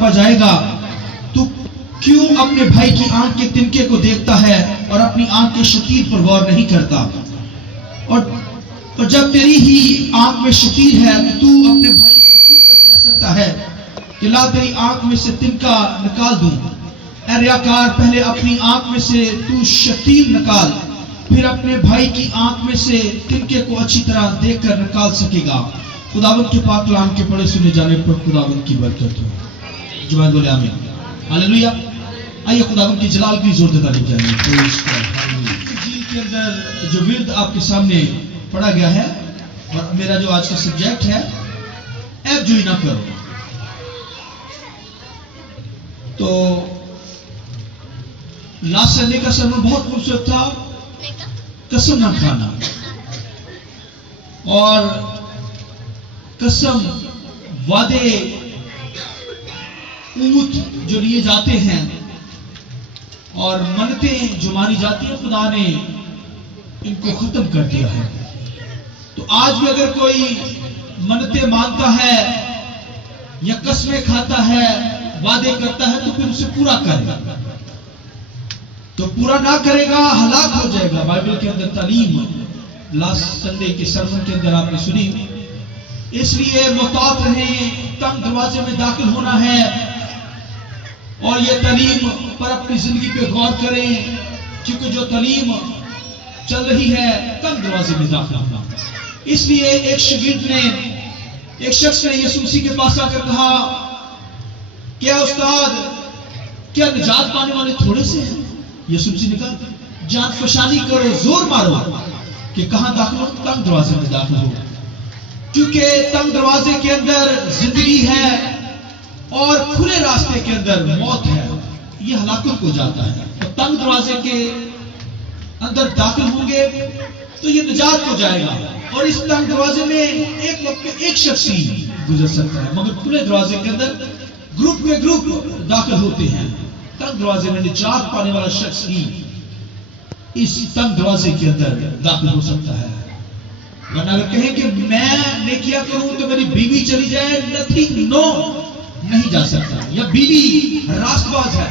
ناپا جائے گا تو کیوں اپنے بھائی کی آنکھ کے تنکے کو دیکھتا ہے اور اپنی آنکھ کے شتیر پر غور نہیں کرتا؟ اور جب تیری ہی آنکھ میں شتیر ہے تو اپنے بھائی سے کیوں کہہ سکتا ہے کہ لا تیری آنکھ میں سے تنکا نکال دوں؟ اے ریاکار، پہلے اپنی آنکھ میں سے تو شتیر نکال، پھر اپنے بھائی کی آنکھ میں سے تنکے کو اچھی طرح دیکھ کر نکال سکے گا۔ خداوند کے پاک کلام کے پڑھے سنے جانے پر خداوند کی برکت ہو۔ جماعت بولے آمین، ہاللیلویہ۔ آئیے خداوند کی جلال کی زور سے تعریف کریں۔ انجیل کے اندر جو ورد آپ کے سامنے پڑھا گیا ہے اور میرا جو آج کا سبجیکٹ ہے عیب جوئی نہ کرو، تو لاسٹ سنڈے کا سرمن بہت خوبصورت تھا، قسم نہ کھانا، اور قسم وعدے اونٹ جو لیے جاتے ہیں اور منتیں جو مانی جاتی ہیں، خدا نے ان کو ختم کر دیا ہے۔ تو آج بھی اگر کوئی منتیں مانتا ہے یا قسمیں کھاتا ہے، وعدے کرتا ہے، تو پھر اسے پورا کرے، تو پورا نہ کرے گا ہلاک ہو جائے گا۔ بائبل کے اندر تعلیم لاسٹ سنڈے کے سرمن کے اندر آپ نے سنی۔ اس لیے محتاط رہیں، تنگ دروازے میں داخل ہونا ہے اور یہ تعلیم پر اپنی زندگی پہ غور کریں، کیونکہ جو تعلیم چل رہی ہے تنگ دروازے میں داخل ہونا۔ اس لیے ایک شاگرد نے، ایک شخص نے یسوع مسیح کے پاس آ کر کہا، کیا استاد، کیا نجات پانے والے تھوڑے سے ہیں؟ یسوع مسیح نے کہا، جان فشانی کرو، زور مارو کہ کہاں داخل ہو؟ تنگ دروازے میں داخل ہو، کیونکہ تنگ دروازے کے اندر زندگی ہے اور کھلے راستے کے اندر موت ہے، یہ ہلاکت کو جاتا ہے۔ اور تنگ دروازے کے اندر داخل ہوں گے تو یہ نجات کو جائے گا، اور اس تنگ دروازے میں ایک وقت میں ایک شخص ہی گزر سکتا ہے، مگر کھلے دروازے کے اندر گروپ کے گروپ داخل ہوتے ہیں۔ تنگ دروازے میں نجات پانے والا شخص ہی اس تنگ دروازے کے اندر داخل ہو سکتا ہے۔ ورنہ اگر کہیں کہ میں نیکیاں کروں تو میری بیوی چلی جائے، نتھنگ، نو، نہیں جا سکتا۔ یا بیوی راست باز ہے،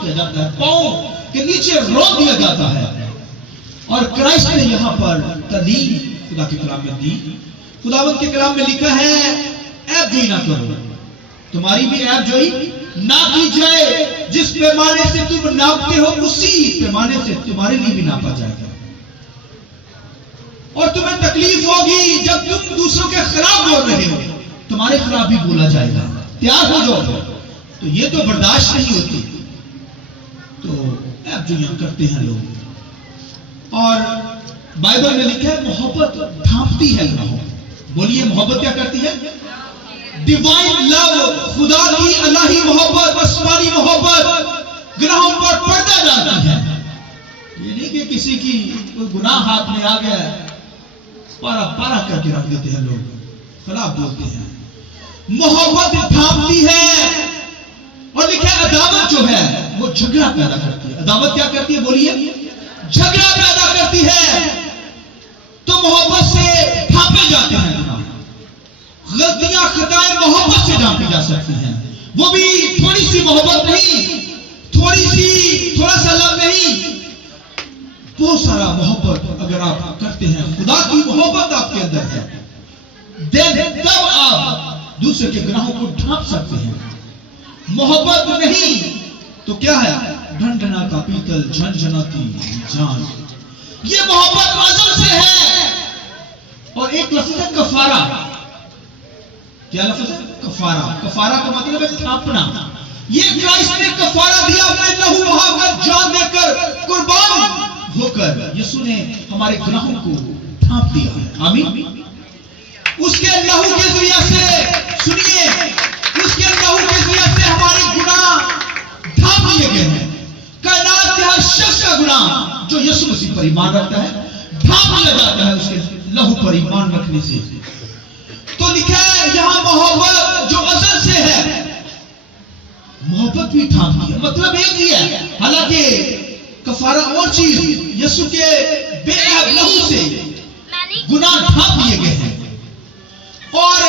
کیا جاتا ہے، پاؤں کے نیچے رو دیا جاتا ہے۔ اور کرائسٹ نے یہاں پر تعلیم خدا کے کلام میں دی۔ خداوند کے کلام میں لکھا ہے، عیب جوئی نہ کرو، تمہاری بھی عیب جوئی نہ کی جائے، جس پیمانے سے تم ناپتے ہو اسی پیمانے سے تمہارے لیے بھی ناپا جائے گا۔ اور تمہیں تکلیف ہوگی جب تم دوسروں کے خلاف بول رہے ہو، تمہارے خلاف بھی بولا جائے گا، تیار ہو جاؤ۔ تو یہ تو برداشت نہیں ہوتی، تو عیب جوئیاں کرتے ہیں لوگ۔ اور بائبل میں لکھا ہے، محبت ڈھانپتی ہے گناہوں۔ بولیے، محبت کیا کرتی ہے؟ ڈیوائن لو، خدا کی الہی محبت، آسمانی محبت گناہوں پر پردہ ڈالتی ہے۔ یہ نہیں کہ کسی کی کوئی گناہ ہاتھ میں آ گیا ہے، پارا پارا کر کے رکھ دیتے ہیں لوگ، خلاف بولتے ہیں۔ محبت ڈھانپتی ہے، اور لکھا ہے عداوت جو ہے وہ جھگڑا پیدا کرتی ہے۔ عداوت کیا کرتی ہے؟ بولیے، جھگڑا پیدا کرتی ہے۔ تو محبت سے ڈھانپے جاتے ہیں گناہ۔ غلطیاں، خطائیں محبت سے ڈھانپی جا سکتی ہیں، وہ بھی تھوڑی سی محبت نہیں، تھوڑا سا لو نہیں، بہت سارا محبت اگر آپ کرتے ہیں، خدا کی محبت آپ کے اندر ہے، تب آپ دوسرے کے گناہوں کو ڈھانپ سکتے ہیں۔ محبت نہیں تو کیا ہے؟ ڈھنڈنا کا پیتل، جھنجھناتی جان۔ یہ محبت ازل سے ہے۔ اور ایک لفظ ہے کفارہ۔ کیا لفظ ہے؟ کفارہ۔ کفارہ کا مطلب ہے ڈھانپنا۔ یہ کرائسٹ نے کفارہ دیا، اپنے لہو بہا کر، جان دے کر، قربان ہو کر یسوع نے ہمارے گناہوں کو ڈھانپ دیا ہے۔ آمین۔ اس کے لہو کے ذریعے سے، سنیے، اس کے لہو کے ذریعے سے ہمارے گناہ ڈھانپ لیے گئے ہیں۔ کائنات کے ہر شخص کا گناہ جو یسوع مسیح پر ایمان رکھتا ہے ڈھانپ لیا جاتا ہے اس کے لہو پر ایمان رکھنے سے۔ تو لکھا ہے یہاں محبت جو ازل سے ہے، محبت بھی ڈھانپتی ہے۔ مطلب ایک ہی ہے، حالانکہ کفارہ اور چیز، یسوع کے بے عیب لہو سے گناہ ڈھانپ لیے گئے ہیں۔ اور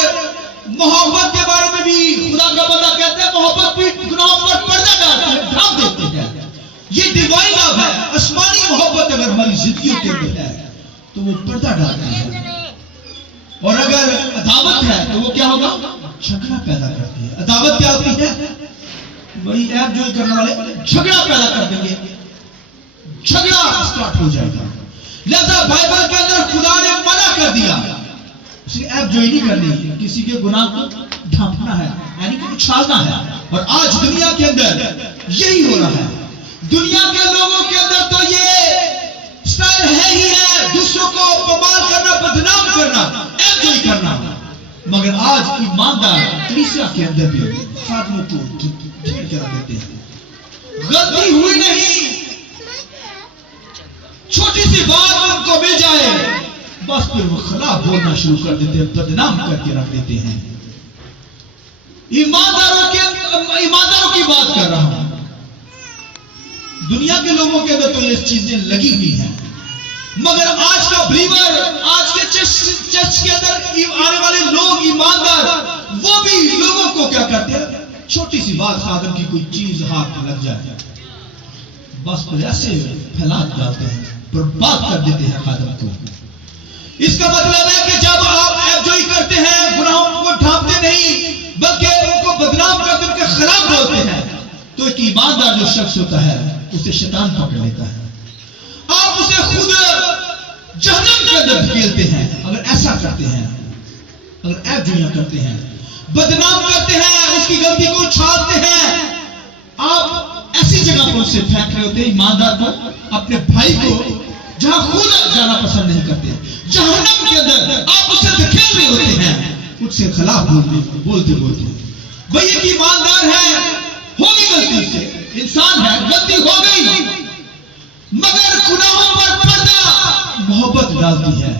محبت کے بارے میں بھی بھی خدا کا بندہ کہتے ہیں محبت بھی گناہوں پر پردہ ڈالتی ہے، ڈھانپ دیتی ہے. یہ ڈیوائن لو ہے، آسمانی محبت اگر ہماری زندگیوں کے اندر ہے تو وہ پردہ ڈالتی ہے. اور اگر عداوت ہے تو وہ کیا ہوگا؟ جھگڑا پیدا کرتی ہے. عداوت کیا ہوتی ہے؟ وہی ایپ جو کرنے والے جھگڑا پیدا کر دیں گے، جھگڑا اسٹارٹ ہو جائے گا. لہذا بائبل کے اندر خدا نے منع کر دیا اسے ایپ جو ہی نہیں کرنی، کسی کے گناہ کو ڈھانپنا ہے، یعنی کہ اچھالنا ہے. اور آج دنیا کے اندر یہی ہو رہا ہے. دنیا کے لوگوں کے اندر تو یہ سٹائل ہے ہی ہے، دوسروں کو پمال کرنا، بدنام کرنا، ایپ جو ہی کرنا. مگر آج ایماندار کلیسیا کے اندر بھی خادموں کو ڈھیر کرا دیتے ہیں. غلطی ہوئی نہیں، چھوٹی سی بات ان کو مل جائے بس پھر وہ خلاف بولنا شروع کر دیتے ہیں، بدنام کر کے رکھ دیتے ہیں. ایمانداروں کی بات کر رہا ہوں. دنیا کے لوگوں کے اندر تو یہ چیزیں لگی ہوئی ہیں، مگر آج کا بلیور، آج کے چرچ کے اندر آنے والے لوگ ایماندار، وہ بھی لوگوں کو کیا کرتے ہیں؟ چھوٹی سی بات خادم کی کوئی چیز ہاتھ میں لگ جائے بس پھر ایسے پھیلا ڈالتے ہیں، برباد کر دیتے ہیں خادم کو. اس کا مطلب ہے کہ جب آپ ایبجوئی کرتے ہیں، گناہوں کو ڈھانپتے نہیں بلکہ ان کو بدنام کر کے خراب بولتے ہیں، تو ایک ایماندار جو شخص ہوتا ہے اسے شیطان پکڑ لیتا ہے. آپ اسے خود جہنم کے اندر دھکیلتے ہیں اگر ایسا کرتے ہیں، اگر ایبجوئیاں کرتے ہیں، بدنام کرتے ہیں، اس کی غلطی کو چھاڑتے ہیں. آپ ایسی جگہ پر اسے پھینک رہے ہوتے ہیں، ایماندار کو، اپنے بھائی کو، جہاں خود جانا پسند نہیں کرتے، جہنم کے اندر آپ اسے دھکیل رہے ہوتے ہیں، اس سے خلاف بولتے بھئی ایک ایماندار ہے، ہوگی غلطی سے، انسان ہے، غلطی ہو گئی، مگر گناہوں پر پردہ محبت ڈالتی ہے.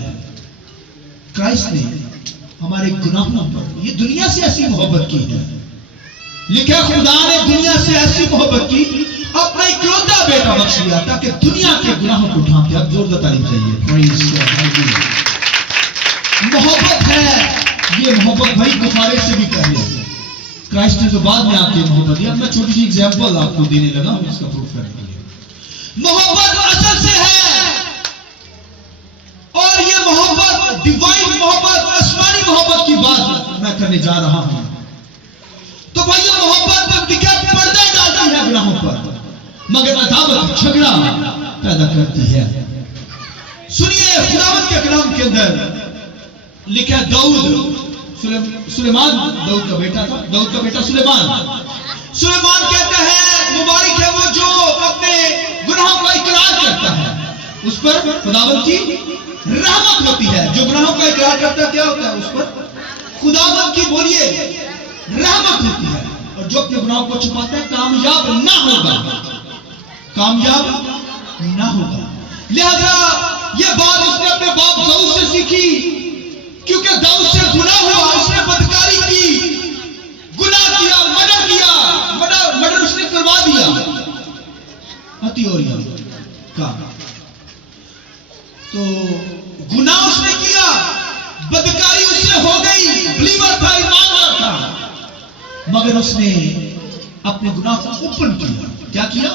کرائسٹ نے ہمارے گناہوں پر یہ دنیا سے ایسی محبت کی ہے. لکھا خدا نے دنیا سے ایسی محبت کی، اپنا اکلوتا بیٹا بخش دیا تاکہ دنیا کے گناہوں کو ڈھانپے. اب زوردار تعریف چاہیے. محبت ہے، یہ محبت بھائی گفارے سے بھی پہلے ہے. کرائسٹ نے تو بعد میں آپ کی محبت دی. اب میں چھوٹی سی ایگزامپل آپ کو دینے لگا ہوں اس کا پروف کرنے کے لیے. محبت اصل سے ہے، اور یہ محبت ڈیوائن محبت، آسمانی محبت کی بات میں کرنے جا رہا ہوں. تو بھائی یہ محبت پردہ ڈالتی ہے گناہوں پر، مگر عداوت جھگڑا پیدا کرتی ہے. سنیے خداوند کے کلام کے اندر لکھا ہے سلیمان داؤد کا بیٹا تھا، داؤد کا بیٹا سلیمان کہتا ہے مبارک ہے وہ جو اپنے گناہوں کا اقرار کرتا ہے، اس پر خداوند کی رحمت ہوتی ہے. جو گناہوں کا اقرار کرتا ہے کیا ہوتا ہے؟ اس پر خداوند کی بولیے رحمت ہوتی ہے. اور جو اپنے گناہوں کو چھپاتا ہے کامیاب نہ ہوگا، کامیاب نہ ہوگا. لہذا یہ بات اس نے اپنے باپ داؤد سے سیکھی، کیونکہ داؤد سے گناہ ہوا، اس نے بدکاری کی، گناہ کیا، مرڈر اس نے کروا دیا، ہتھیوریاں کا. تو گناہ اس نے کیا، بدکاری اس سے ہو گئی، بلیور تھا، ایماندار تھا، مگر اس نے اپنے گناہ کو اوپن کیا. کیا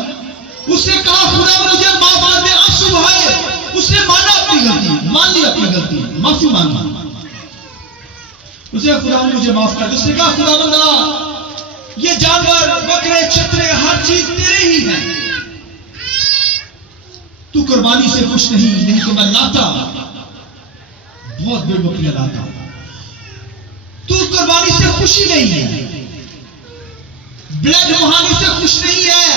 اس نے کہا خدا مجھے معاف کر دے، آنسو بہائے. اس نے مانا اپنی غلطی، مان لی اپنی غلطی، معافی مانگی. اسے خدا مجھے معاف کر دے. اس نے کہا خدا بندہ یہ جانور، بکرے، چترے، ہر چیز تیرے ہی ہے، تو قربانی سے خوش نہیں تو میں لاتا، بہت بڑی بکریاں لاتا. تو قربانی سے خوشی نہیں ہے، بلڈ بہانے سے خوش نہیں ہے،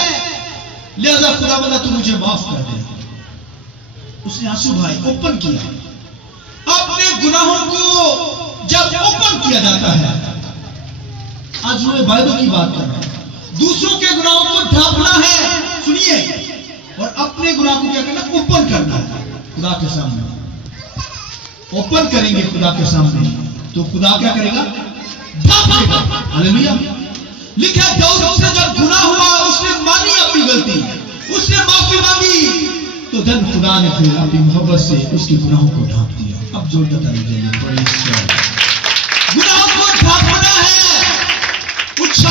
لہذا خدا بندہ تو مجھے معاف کر دے. اس نے آنسو بھائی، اوپن کیا. اپنے گناہوں کو جب اوپن کیا جاتا ہے، آج میں بائبل کی بات کر رہا ہوں، دوسروں کے گناہوں کو ڈھانپنا ہے، سنیے، اور اپنے گناہ کو کیا کرنا؟ اوپن کرنا ہے خدا کے سامنے. اوپن کریں گے خدا کے سامنے تو خدا کیا کرے گا؟ ڈھانپ لے گا. ہاللیلویا. لکھا ہے داؤد سے جب گناہ ہوا اس نے مانی اپنی غلطی، اس نے معافی مانگی، تو دن خدا نے پھر اپنی محبت سے اس کے گناہوں کو ڈھانپ دیا. اب زور دیتا نہیں جائیے، گناہوں کو ڈھانپنا ہے.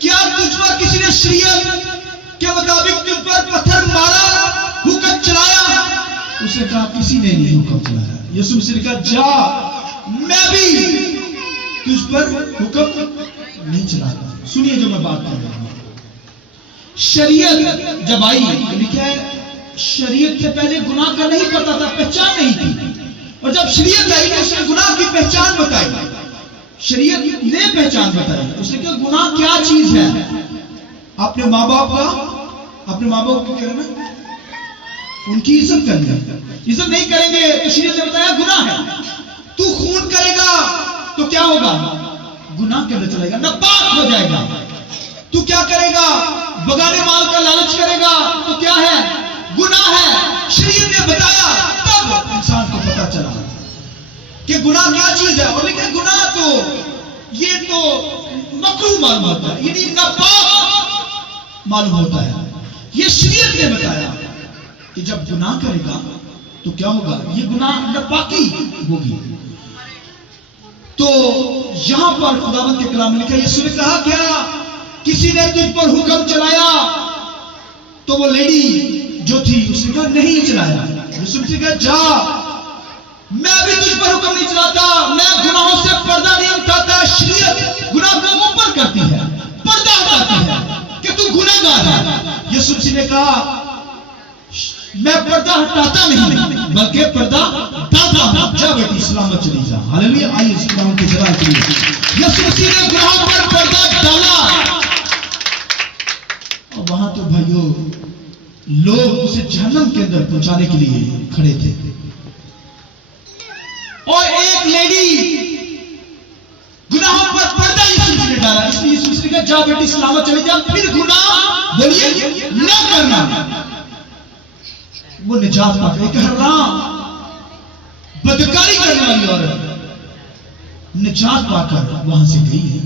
کیا تجھ پر کسی نے شریعت کے مطابق تجھ پر پتھر مارا، حکم چلایا؟ اس نے کہا کسی نے نہیں حکم چلایا۔ یسوع مسیح نے کہا جا، میں بھی تجھ پر حکم نہیں چلاتا۔ سنیے جو میں بات کر رہا ہوں، شریعت جب آئی، لکھا ہے شریعت سے پہلے گناہ کا نہیں پتا تھا، پہچان نہیں تھی، اور جب شریعت آئی تو اس نے گناہ کی پہچان بتائی، شریعت نے پہچان بتائی۔ اس نے کہا گناہ کیا چیز ہے؟ اپنے ماں باپ کو کیا کرنا؟ ان کی عزت کرنا۔ عزت نہیں کریں گے تو شریعت نے بتایا گناہ ہے۔ تو خون کرے گا تو کیا ہوگا؟ گناہ کے اندر چلے گا، ناپاک ہو جائے گا۔ تو کیا کرے گا؟ بگانے مال کا لالچ کرے گا تو کیا ہے؟ گناہ ہے۔ شریعت نے بتایا، تب انسان کو پتا چلا کہ گناہ کیا چیز ہے، اور لیکن گناہ تو یہ تو مکروہ معلوم ہوتا ہے، یعنی ناپاک معلوم ہوتا ہے۔ یہ شریعت نے بتایا کہ جب گناہ کرے گا تو کیا ہوگا؟ یہ گناہ ناپاکی ہوگی۔ تو یہاں پر خداوند کے کلام میں لکھا ہے، یسوع نے کہا کیا کسی نے تجھ پر حکم چلایا؟ تو وہ لیڈی جو تھی اس نے کہا نہیں چلایا۔ یسوع نے کہا جا، میں بھی تجھ پر حکم نہیں چلاتا، میں گناہوں سے پردہ نہیں اٹھاتا۔ شریعت گناہ کو اوپر کرتی ہے، پردہ ہٹاتی ہے کہ تو گناہگار ہے۔ یسوع نے کہا میں پردہ ہٹاتا نہیں بلکہ پردہ ڈالتا ہوں۔ جا بیٹی سلامت چلی جا۔ ہاللیلویا۔ آئیے اس کلام کی جلال کے لیے یسوع مسیح نے گناہوں پر پردہ ڈالا، اور وہاں تو بھائیو لوگ اسے جہنم کے اندر پہنچانے کے لیے کھڑے تھے، اور ایک لیڈی گناہوں پر پردہ یسوع نے ڈالا، اس لیے یسوع نے کہا جا بیٹی سلامت چلی جا، پھر گناہ بولیے نہ کرنا۔ وہ نجات پا کر، ایک حرام بدکاری کرنے والی عورت نجات پا کر وہاں سے گئی ہے۔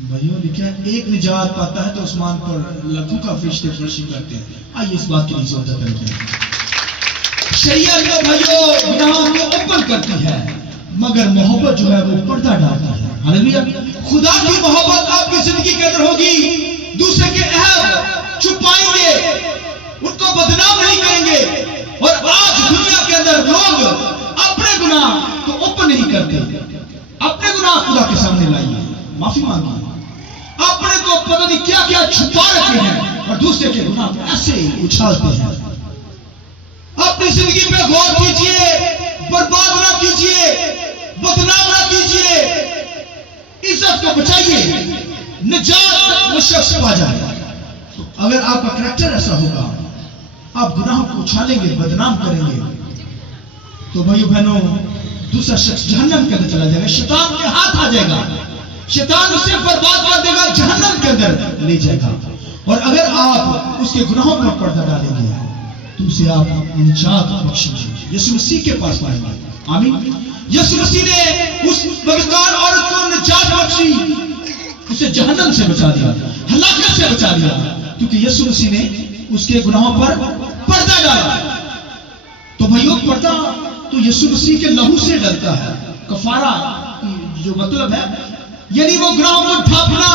بھائیوں لکھا ہے ایک نجات پاتا ہے تو آسمان پر لاکھوں کا فرشتے فرشی کرتے ہیں۔ آئیے اس بات کے لیے سوچا کرتے ہیں، شریعت تو بھائیوں گناہوں کو اوپن کرتی ہے، مگر محبت جو ہے وہ پردہ ڈالتا ہے۔ ہاللیلویا۔ خدا کی محبت آپ کی زندگی کے اندر ہوگی، دوسرے کے عیب چھپائیں گے، ان کو بدنام نہیں کریں گے۔ اور آج دنیا کے اندر لوگ اپنے گناہ کو اوپن نہیں کرتے، اپنے گناہ خدا کے سامنے لائیے، معافی مانگیے، اپنے کو پتہ نہیں کیا کیا چھپا رکھے ہیں، اور دوسرے کے گناہ کو ایسے اچھالتے ہیں۔ اپنی زندگی پہ غور کیجئے، برباد نہ کیجئے، بدنام نہ کیجئے، عزت کو بچائیے، نجات وہ شخص پا جائے۔ تو اگر آپ کا کریکٹر ایسا ہوگا، آپ گناہوں کو اچھالیں گے، بدنام کریں گے، تو بھائیو بہنوں دوسرا شخص جہنم کے اندر چلا جائے گا، شیطان کے ہاتھ آ جائے گا، شیطان اسے برباد کر دے گا، جہنم کے اندر لے جائے گا۔ اور اگر آپ اس کے گناہوں پر پردہ ڈالیں گے تو اسے آپ نجات بخشیں گے، یسوع مسیح کے پاس پائیں گے۔ آمین۔ یسوع مسیح نے اس بدکار عورت کو نجات بخشی، اسے جہنم سے بچا دیا، ہلاکت سے بچا دیا، کیونکہ یسوع مسیح نے اس کے گناہوں پر پردہ ڈالا۔ تو بھائیو پردہ تو یسوع مسیح کے لہو سے ڈلتا ہے، کفارہ جو مطلب ہے یعنی وہ گناہوں کو ڈھانپنا۔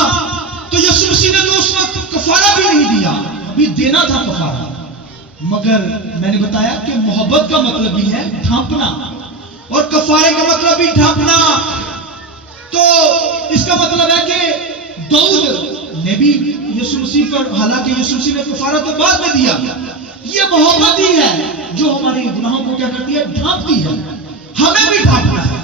تو یسوع مسیح نے تو اس وقت کفارہ بھی نہیں دیا، ابھی دینا تھا کفارہ، مگر میں نے بتایا کہ محبت کا مطلب بھی ہے ڈھانپنا، اور کفارے کا مطلب بھی ڈھانپنا۔ تو اس کا مطلب ہے کہ داؤد نے بھی یسوع مسیح پر، حالانکہ یسوع مسیح نے کفارہ تو بعد میں دیا، یہ محبت ہی ہے جو ہمارے گناہوں کو کیا کرتی ہے؟ ڈھانپتی ہے۔ ہمیں بھی ڈھانپنا ہے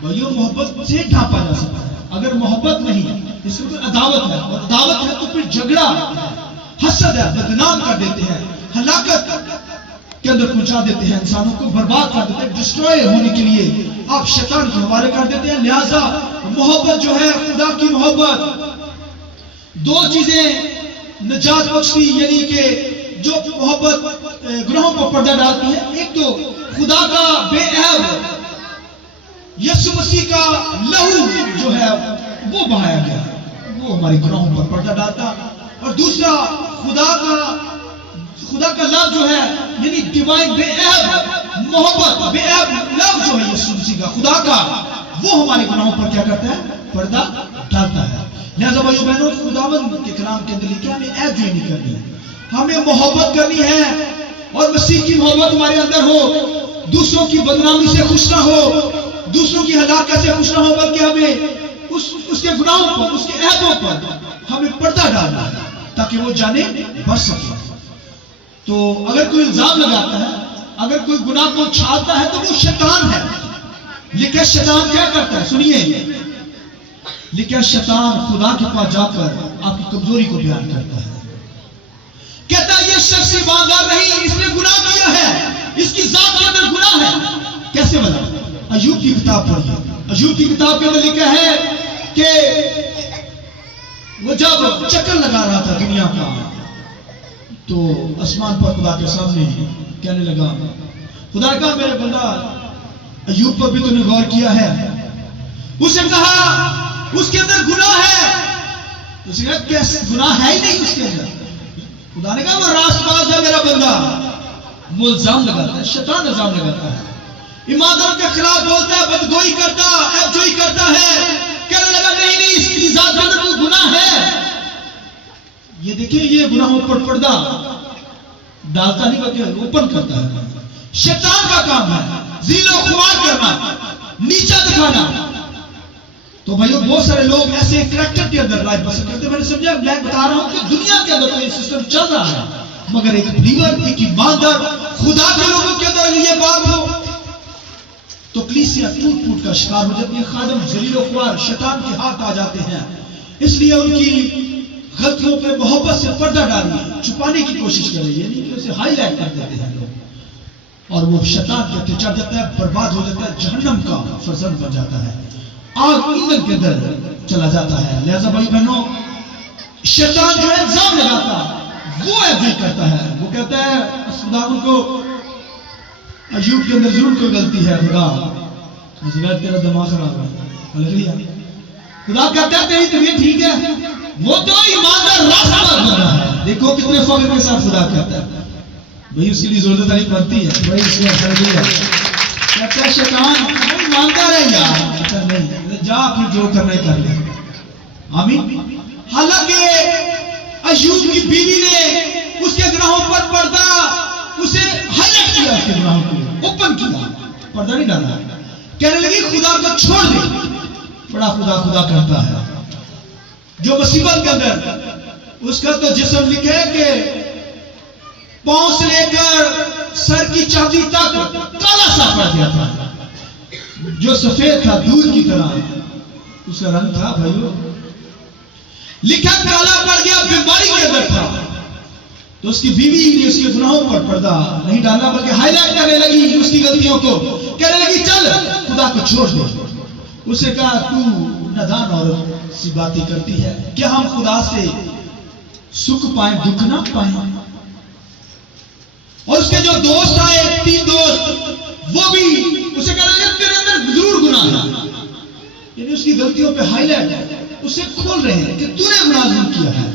بھائیو، محبت سے ڈھانپا جا سکتا ہے۔ اگر محبت نہیں، اس میں کوئی عداوت ہے، اور عداوت ہے تو پھر جھگڑا ہے، حسد ہے، بدنام کر دیتے ہیں، ہلاکت کے اندر پہنچا دیتے ہیں، انسانوں کو برباد کر دیتے ہیں، ڈسٹروائے ہونے کے لیے آپ شیطان کے حوالے کر دیتے ہیں۔ لہذا محبت جو ہے، خدا کی محبت دو چیزیں نجات بخشتی، یعنی کہ جو محبت گناہوں پر پردہ ڈالتی ہے، ایک تو خدا کا بے عیب یسوع مسیح کا لہو جو ہے وہ بہایا گیا، وہ ہمارے گناہوں پر پردہ ڈالتا، اور دوسرا خدا کا لو جو ہے یعنی ڈیوائن بے عیب محبت، بے عیب لو جو ہے یسوع مسیح کا، خدا کا، وہ ہمارے گناہوں پر کیا کرتا ہے؟ پردہ ڈالتا ہے۔ لہذا بھائیو بہنوں خداوند کے کلام کے اندر لکھا ہمیں عیب جوئی نہیں کرنی، ہمیں محبت کرنی ہے، اور مسیح کی محبت ہمارے اندر ہو، دوسروں کی بدنامی سے خوش نہ ہو، دوسروں کی ہلاکت سے خوش نہ ہو، بلکہ ہمیں اس کے گناہوں پر، اس کے عیبوں پر ہمیں پردہ ڈالنا ہے تاکہ وہ جانے بچ سکے۔ تو اگر کوئی الزام لگاتا ہے، اگر کوئی گناہ کو چھالتا ہے تو وہ شیطان ہے۔ لیکن شیطان کیا کرتا ہے؟ سنیے، لیکن شیطان خدا کے پاس جا کر آپ کی کمزوری کو بیان کرتا ہے، کہتا ہے یہ شخص ایماندار نہیں، اس نے گناہ کیا ہے، اس کی ذات کے اندر گناہ ہے۔ کیسے بنا؟ ایوب کی کتاب پڑھیے، ایوب کی کتاب کے اندر لکھا ہے کہ وہ جب چکر لگا رہا تھا دنیا کا تو آسمان پر خدا کے سامنے کہنے لگا، خدا نے کہا میرے بندہ ایوب پر بھی تو نے غور کیا ہے؟ اس نے کہا اس کے اندر گناہ ہے۔ اس نے کہا کیسے گناہ ہے ہی نہیں اس کے اندر؟ خدا نے کہا وہ راست باز ہے میرا بندہ، وہ الزام لگاتا ہے، شیطان الزام لگاتا ہے، ایمانداروں کے خلاف بولتا ہے، بدگوئی کرتا، عیب جوئی کرتا ہے، کہنے لگا نہیں اس کی ذات کے اندر کوئی گناہ ہے۔ یہ دیکھیں یہ گناہوں پر پردہ ڈالتا نہیں بلکہ اوپن کرتا ہے، شیطان کا کام ہے ذیل و خوار کرنا، نیچا دکھانا۔ تو بھائیو بہت سارے لوگ ایسے کریکٹر کے اندر لائف بسر کرتے ہیں۔ میں نے سمجھا میں بتا رہا ہوں کہ دنیا کے اندر تو یہ سسٹم چل رہا ہے، مگر ایک بلیور، ایک ایماندار خدا کے لوگوں کے اندر یہ بات ہو تو کلیسیا ٹوٹ پھوٹ کا شکار ہو جاتی ہے، خادم ذلیل و خوار شیطان کے ہاتھ آ جاتے ہیں۔ اس لیے ان کی غلطیوں پہ محبت سے پردہ ڈالنے، چھپانے کی کوشش کر رہی ہے، نہیں کہ اسے ہائی لائٹ کر دیتے ہیں لوگ، اور وہ شیطان کے ہاتھ چڑھ جاتا ہے، برباد ہو جاتا ہے، جہنم کا فرزند بن جاتا ہے، آگ ایندھن کے اندر چلا جاتا ہے۔ لہذا بھائی بہنوں شیطان جو ہے الزام لگاتا وہ ایسے کرتا ہے، وہ کہتا ہے خداوند کو ایوب کے اندر ضرور کوئی غلطی ہے، خدا تیرا دماغ خراب ہے، ہلیلویا۔ خدا کہتا ہے تیری طبیعت ٹھیک ہے، وہ تو ایماندار راستہ بنا ہے۔ دیکھو کتنے فخر کے ساتھ خدا کہتا ہے، بھائی اس کے لیے ضرورت نہیں پڑتی ہے، بھائی اس لیے ہلیلویا۔ کہتا ہے شیطان ایماندار ہے یار، کہتا نہیں جا اپنے جو کرنا ہی کر لے، آمین۔ حالانکہ ایوب کی بیوی نے اس کے گناہوں پر پردہ اسے ہائلائٹ کیا، اس کے گناہوں کو اوپن کیا، پردہ نہیں ڈالا، کہنے لگی خدا کو چھوڑ دے۔ بڑا خدا خدا کرتا ہے جو مصیبت کے اندر اس کا تو جسم لکھے کہ پاؤں سے لے کر سر کی چاندی تک کالا سا پڑ گیا تھا، جو سفید تھا دودھ کی طرح اس کا رنگ تھا۔ بھائیو لکھا کالا پڑ گیا، بیماری کے اندر تھا، تو اس کی بیوی نے اس کے گناہوں پر پردہ نہیں ڈالا بلکہ ہائی لائٹ کرنے لگی اس کی غلطیوں کو، کہنے لگی چل خدا کو چھوڑ دے۔ اسے کہا تو نادان عورت سی باتیں کرتی ہے، کیا ہم خدا سے سکھ پائیں دکھ نہ پائیں؟ اور اس کے جو دوست آئے 3 دوست وہ بھی اسے کہنے لگے تیرے اندر ضرور گناہ ہے، یعنی اس کی غلطیوں پہ ہائی لائٹ اسے کھول رہے ہیں کہ تو نے گناہ ضرور کیا ہے۔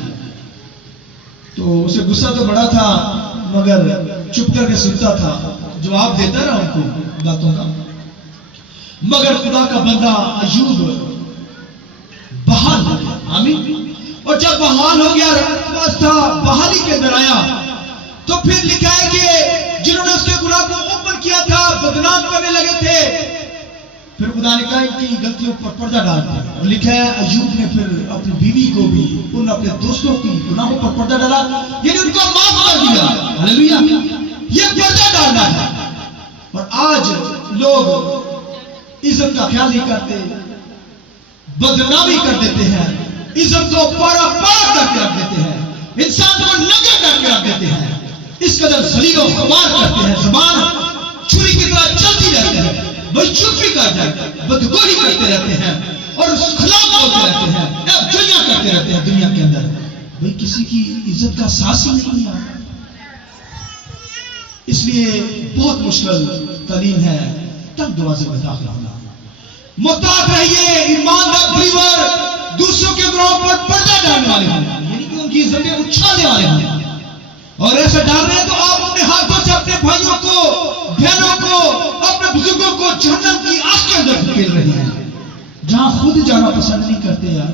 تو اسے غصہ تو بڑا تھا مگر چپ کر کے سنتا تھا، جواب دیتا رہا ان کو باتوں کا۔ مگر خدا کا بندہ ایوب بحال ہو گیا، آمین۔ اور جب بحال ہو گیا، رحمت تھا، بحالی کے اندر آیا، تو پھر لکھا ہے کہ جنہوں نے اس کے گناہ کو اوپن کیا تھا بدنام کرنے لگے تھے، پھر خدا نے کہا ان کی غلطیوں پر پردہ ڈال دیا۔ اور لکھا ہے ایوب نے پھر اپنی بیوی کو بھی ان اپنے دوستوں کی گناہوں پر پردہ ڈالا، یعنی ان کو معاف کر دیا، ہلیلویا۔ یہ پردہ ڈالنا ہے۔ اور آج لوگ عزت کا خیال نہیں کرتے، بدنامی کر دیتے ہیں، عزت کو پارا پارا کر کے رکھ دیتے ہیں، انسان کو ننگا کر کے رکھ دیتے ہیں، اس قدر ذلیل و خوار کرتے ہیں، زبان چھری کی طرح چلتی رہتی ہے، بھائی چپ بھی کر جائے، بدگوئی کرتے رہتے ہیں اور خلاف بولتے رہتے ہیں، اب جویاں کرتے رہتے ہیں دنیا کے اندر، بھائی کسی کی عزت کا ساس ہی نہیں ہے۔ اس لیے بہت مشکل تعلیم ہے تنگ دروازے میں داخل ہونا۔ محتاط رہیے، ایماندار بلیور دوسروں کے گناہوں پر پردہ ڈالنے والے ہوں، یعنی کہ ان کی عزتیں اچھالنے والے ہوں، اور ایسا ڈال رہے ہیں تو آپ اپنے ہاتھوں سے اپنے بھائیوں کو، بہنوں کو، اپنے بزرگوں کو جہنم کی آگ کے اندر دھکیل رہے ہیں، جہاں خود جانا پسند نہیں کرتے یار،